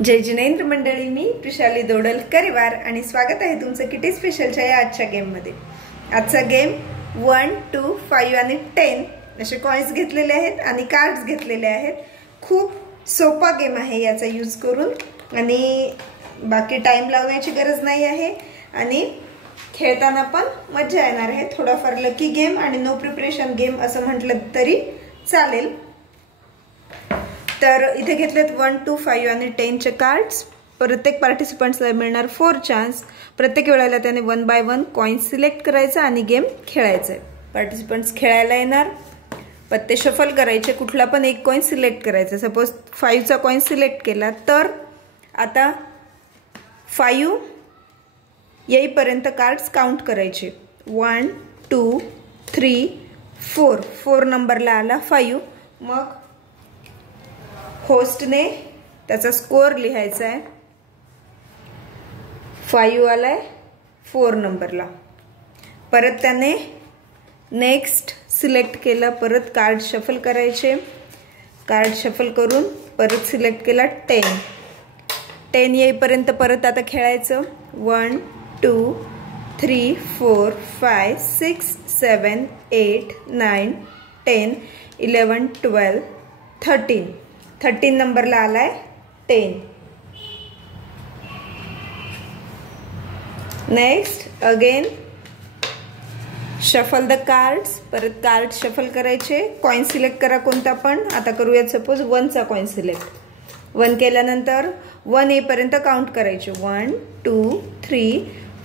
जय जिनेंद्र मंडळी, मी प्रिशाली दोडलकरवार आणि स्वागत आहे तुमचं किटी स्पेशलच्या या आजच्या गेम मध्ये। आजचा गेम 1, 2, 5 आणि 10 असे कॉइन्स घेतलेले आहेत आणि कार्ड्स घेतलेले आहेत। खूप सोपा गेम आहे याचा यूज करून आणि बाकी टाइम लावण्याची गरज नाही आहे आणि खेळताना पण मजा येणार आहे। थोडाफार लकी गेम आणि नो प्रिपरेशन गेम असं म्हटलं तरी चालेल। तर इथे घेतलेत 1, 2, 5 आणि 10 चे कार्ड्स। प्रत्येक पार्टिसिपंट्सला मिळणार 4 चान्स। प्रत्येक वेळेला त्याने 1 बाय 1 कॉइन सिलेक्ट करायचा आणि गेम खेळायचा। पार्टिसिपंट्स खेळायला येणार, पत्ते शफल करायचे, कुठला पण एक कॉइन सिलेक्ट करायचा। सपोज 5 चा कॉइन सिलेक्ट केला तर आता 5 येईपर्यंत कार्ड्स काउंट करायचे। 1, 2, 3, 4 4 नंबरला आला 5। मग होस्टने त्याचा स्कोर लिहायचा आहे। 5 आलाय 4 नंबरला। परत त्याने नेक्स्ट सिलेक्ट केलं, परत कार्ड शफल करायचे। कार्ड शफल करून परत सिलेक्ट केला 10 येईपर्यंत परत आता खेळायचं। 1, 2, 3, 4, 5, 6, 7, 8, 9, 10, 11, 12, 13 नंबरला आलाय 10। Next again shuffle the cards, परत कार्ड शफल करायचे। कॉइन सिलेक्ट करा कोणता पण। आता करूयात सपोज 1 चा कॉइन सिलेक्ट। 1 केल्यानंतर 1 येईपर्यंत काउंट करायचे। 1, 2, 3,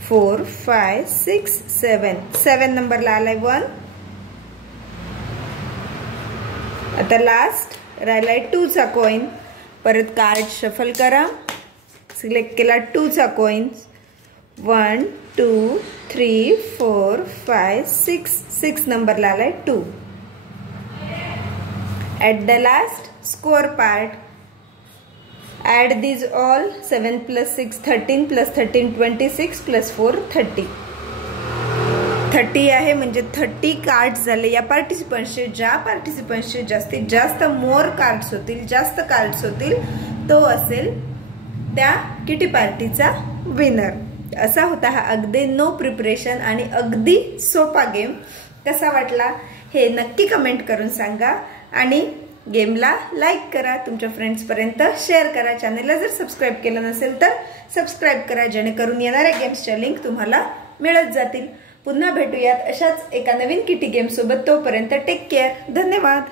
4, 5, 6, 7 नंबरला आलाय 1। आता लास्ट राहिलाय 2 चा कॉइन। परत कार्ड शफल करा, सिलेक्ट केला 2 चा कॉइन। 1, 2, 3, 4, 5, 6 नंबरला आलाय 2। At the last score part, add these all. 7 + 6 13 + 13 26 + 4 30 आहे। म्हणजे 30 कार्ड्स झाले या पार्टिसिपंट्सचे। ज्या पार्टिसिपंट्सचे जास्तीत जास्त मोर कार्ड्स होतील, जास्त कार्ड्स होतील, तो असेल त्या किटी पार्टीचा विनर। असा होता हा अगदी नो प्रिपरेशन आणि अगदी सोपा गेम। कसा वाटला हे नक्की कमेंट करून सांगा आणि गेमला लाईक करा, तुमच्या फ्रेंड्स पर्यंत शेअर करा। चॅनलला जर सबस्क्राइब केलं नसेल तर सबस्क्राइब करा, जेणेकरून येणाऱ्या गेम्सच्या लिंक तुम्हाला मिळत जातील। पुन्हा भेटूयात अशाच एका नवीन किटी गेम सोबत। तोपर्यंत टेक केअर, धन्यवाद।